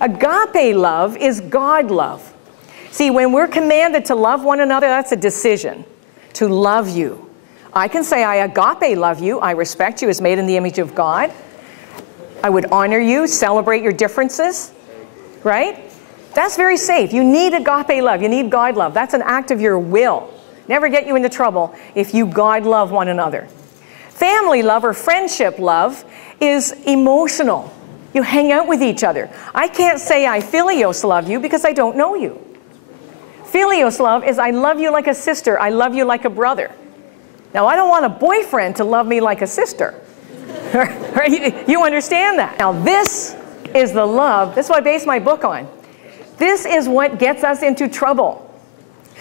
Agape love is God love. See, when we're commanded to love one another, that's a decision, to love you. I can say, I agape love you, I respect you as made in the image of God. I would honor you, celebrate your differences, right? That's very safe. You need agape love, you need God love. That's an act of your will. Never get you into trouble if you God love one another. Family love or friendship love is emotional. You hang out with each other. I can't say I Philios love you because I don't know you. Philios love is I love you like a sister, I love you like a brother. Now, I don't want a boyfriend to love me like a sister. You understand that? Now, this is the love. This is what I base my book on. This is what gets us into trouble.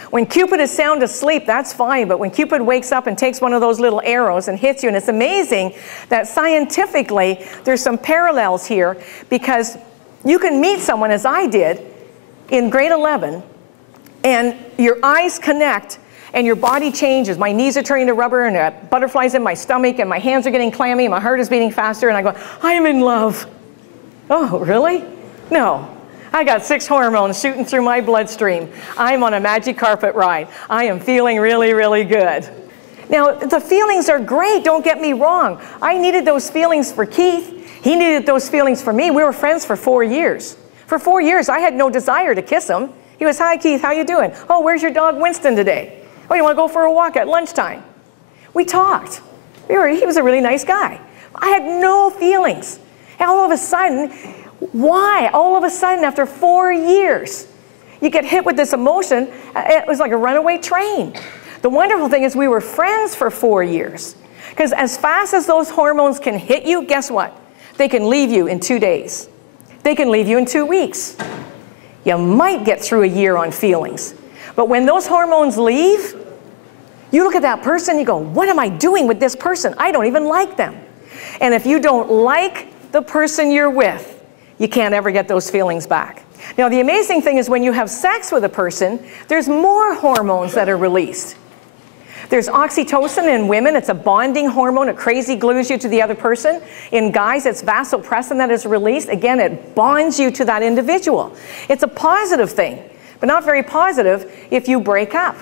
When Cupid is sound asleep, that's fine. But when Cupid wakes up and takes one of those little arrows and hits you, and it's amazing that scientifically there's some parallels here, because you can meet someone, as I did, in grade 11, and your eyes connect, and your body changes. My knees are turning to rubber, and butterflies in my stomach, and my hands are getting clammy, and my heart is beating faster, and I go, I'm in love. Oh, really? No. I got 6 hormones shooting through my bloodstream. I'm on a magic carpet ride. I am feeling really, really good. Now, the feelings are great, don't get me wrong. I needed those feelings for Keith. He needed those feelings for me. We were friends for 4 years. For 4 years, I had no desire to kiss him. He was, hi, Keith, how you doing? Oh, where's your dog Winston today? Oh, you want to go for a walk at lunchtime? We talked. He was a really nice guy. I had no feelings. And all of a sudden, why? All of a sudden, after 4 years, you get hit with this emotion. It was like a runaway train. The wonderful thing is we were friends for 4 years. Because as fast as those hormones can hit you, guess what? They can leave you in 2 days. They can leave you in 2 weeks. You might get through a year on feelings. But when those hormones leave, you look at that person, you go, what am I doing with this person? I don't even like them. And if you don't like the person you're with, you can't ever get those feelings back. Now, the amazing thing is when you have sex with a person, there's more hormones that are released. There's oxytocin in women. It's a bonding hormone. It crazy glues you to the other person. In guys, it's vasopressin that is released. Again, it bonds you to that individual. It's a positive thing, but not very positive if you break up.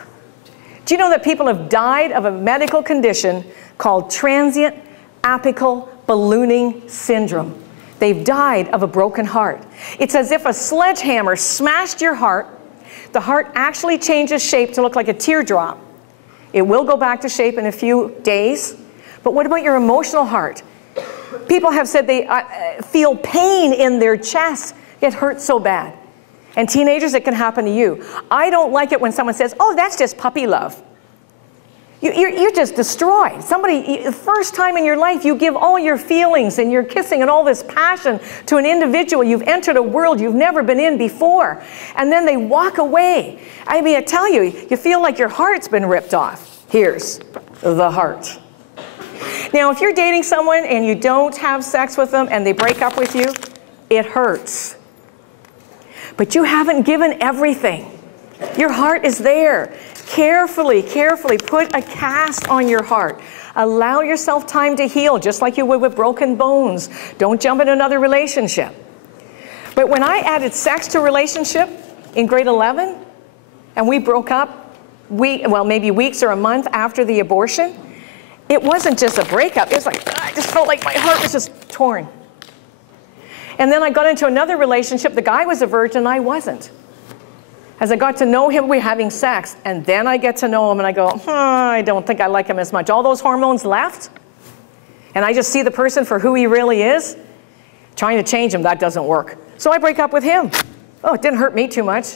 Do you know that people have died of a medical condition called transient apical ballooning syndrome? They've died of a broken heart. It's as if a sledgehammer smashed your heart. The heart actually changes shape to look like a teardrop. It will go back to shape in a few days. But what about your emotional heart? People have said they feel pain in their chest. It hurts so bad. And teenagers, it can happen to you. I don't like it when someone says, oh, that's just puppy love. You're just destroyed. Somebody, the first time in your life, you give all your feelings and your kissing and all this passion to an individual. You've entered a world you've never been in before. And then they walk away. I mean, I tell you, you feel like your heart's been ripped off. Here's the heart. Now, if you're dating someone and you don't have sex with them and they break up with you, it hurts. But you haven't given everything. Your heart is there. Carefully, carefully put a cast on your heart. Allow yourself time to heal, just like you would with broken bones. Don't jump in another relationship. But when I added sex to a relationship in grade 11, and we broke up, maybe weeks or a month after the abortion, it wasn't just a breakup. It was like, I just felt like my heart was just torn. And then I got into another relationship. The guy was a virgin, I wasn't. As I got to know him, we were having sex, and then I get to know him, and I go, I don't think I like him as much. All those hormones left, and I just see the person for who he really is. Trying to change him, that doesn't work. So I break up with him. Oh, it didn't hurt me too much.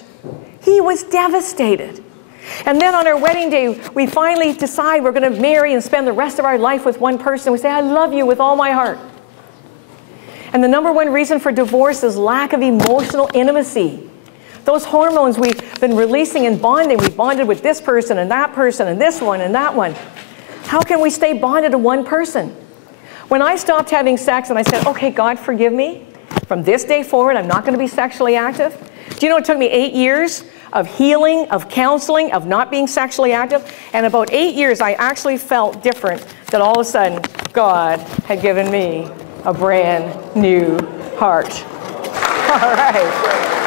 He was devastated. And then on our wedding day, we finally decide we're going to marry and spend the rest of our life with one person. We say, I love you with all my heart. And the #1 reason for divorce is lack of emotional intimacy. Those hormones we've been releasing and bonding, we bonded with this person and that person and this one and that one. How can we stay bonded to one person? When I stopped having sex and I said, okay, God, forgive me. From this day forward, I'm not going to be sexually active. Do you know it took me 8 years of healing, of counseling, of not being sexually active? And about 8 years, I actually felt different, that all of a sudden, God had given me a brand new heart. All right.